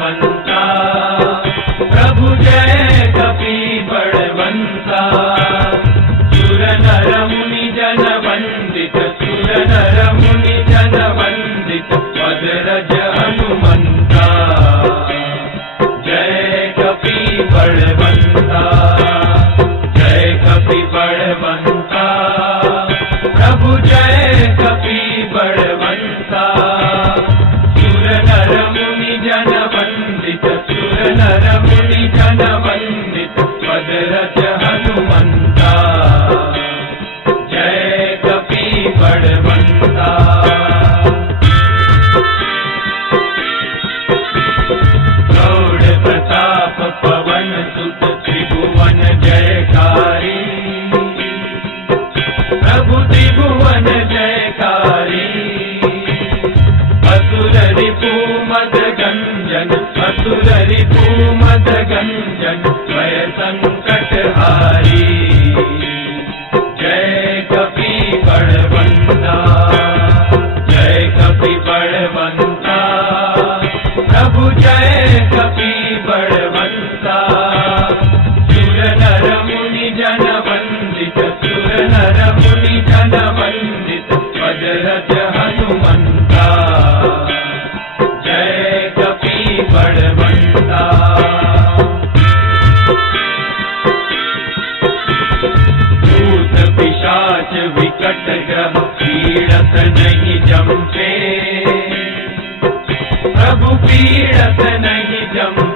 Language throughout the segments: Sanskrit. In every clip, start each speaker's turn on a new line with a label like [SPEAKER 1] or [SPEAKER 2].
[SPEAKER 1] मन का वन्दित वज्रज जय कपि बलवन्ता प्रौढ प्रताप पवन सुत त्रिभुवन जयकारी। प्रभु त्रिभुवन जयकारी। असुर रिपु मद गंजन, असुर वज्रज हनुमंता जय कपि बलवंता भूत पिशाच विकट ग्रह पीड़त नहीं जमते। प्रभु पीड़त नहीं जमते।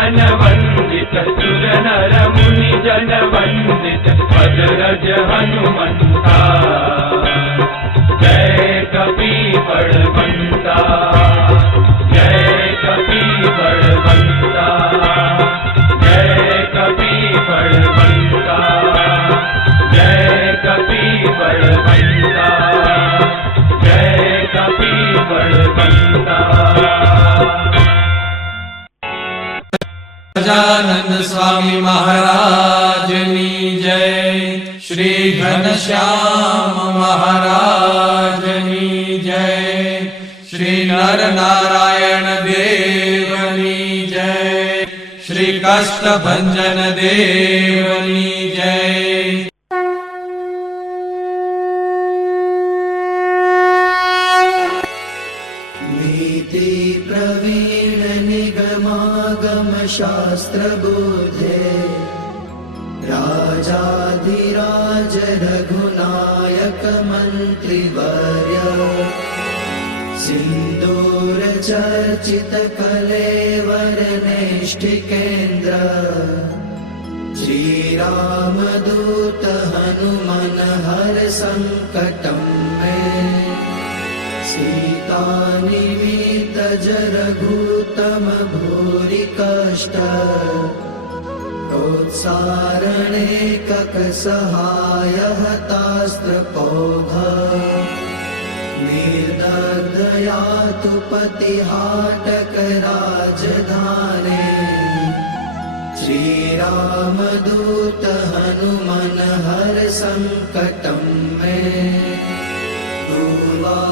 [SPEAKER 1] मुनि जन वंदित सुर नर मुनि
[SPEAKER 2] ગજાનંદ સ્વામી મહારાજની જય શ્રી ઘનશ્યામ મહારાજની જય શ્રી નર નારાયણ દેવની જય શ્રી કષ્ટભંજન દેવની જય નીતિ
[SPEAKER 3] પ્રવીણ प्रवीण निगमागम शास्त्र बोधे राजाधिराज रघुनायक मन्त्रिवर्य सिन्दूर चर्चित कलेवर नेष्टिकेन्द्र श्रीरामदूत हनुमन् सङ्कटं मे सीतानिमितजरघूतम भूरि कष्ट प्रोत्सारणे ककसहाय निर्दया तु पतिहाटकराजधाने श्रीरामदूत हनुमन हर सङ्कटं मे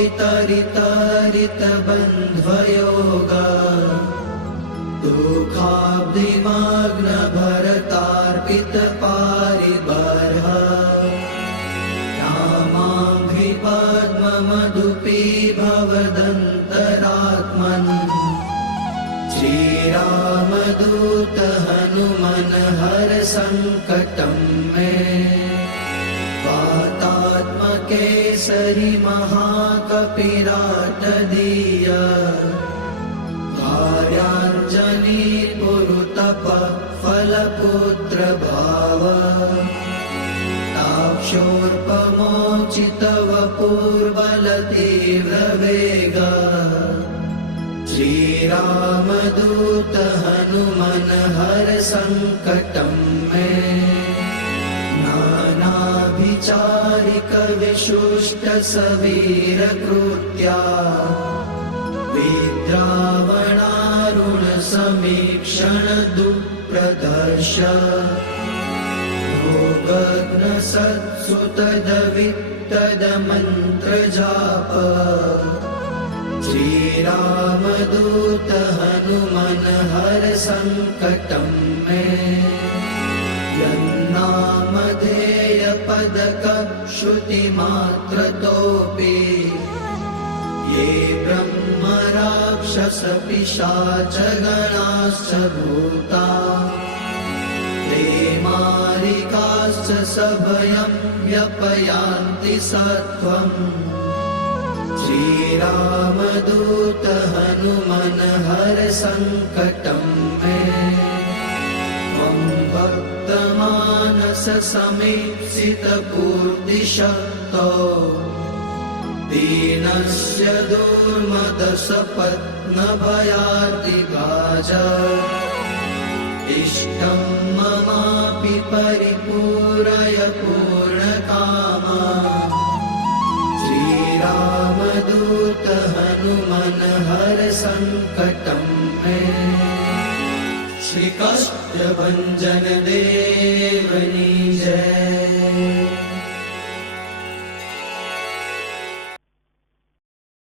[SPEAKER 3] रामागमोक्तितरितरित बन्ध्वयोग दुःखाब्धिमाग्न भरतार्पित पारिबर्ह रामाङ्घ्रि पद्ममधुपी भवदन्तरात्मन् श्रीरामदूत हनुमन हर सङ्कटं मे वातात्मकेसरि महाकपिराटदीय कार्याञ्जनी पुरुतप फलपुत्र भाव ताक्षोर्पमोचितव पूर्वलतीव्रवेग श्रीरामदूत हनुमन हर सङ्कटं मे। नानाभिचारिक विशुष्ट सवीरकृत्या विद्रावणारुण समीक्षण दुःप्रदर्श भोगग्न सत्सुतदवित्तदमन्त्रजाप श्रीरामदूत हनुमन हर सङ्कटं मे यन्नामधेय पदक श्रुतिमात्रतोऽपि ये ब्रह्म राक्षस पिशाच गणाश्च भूता ते मारिकाश्च सभयं व्यपयान्ति सत्त्वम् श्रीरामदूत हनुमन हर सङ्कटं मे। त्वं भक्तमानस समीप्सितपूर्तिशक्तो दीनस्य दुर्मदसपत्नभयातिभाज इष्टं ममापि परिपूरय पूर्णकामा। श्रीरामदूत हनुमन हर सङ्कटं मे भक्त भञ्जन देवनी